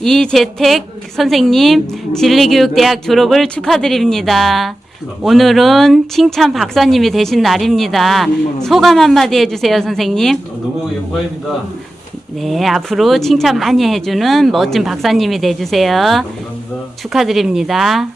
이재택 선생님 진리교육대학 졸업을 축하드립니다. 오늘은 칭찬 박사님이 되신 날입니다. 소감 한마디 해주세요, 선생님. 아, 너무 영광입니다. 네, 앞으로 칭찬 많이 해주는 멋진 박사님이 되주세요. 축하드립니다.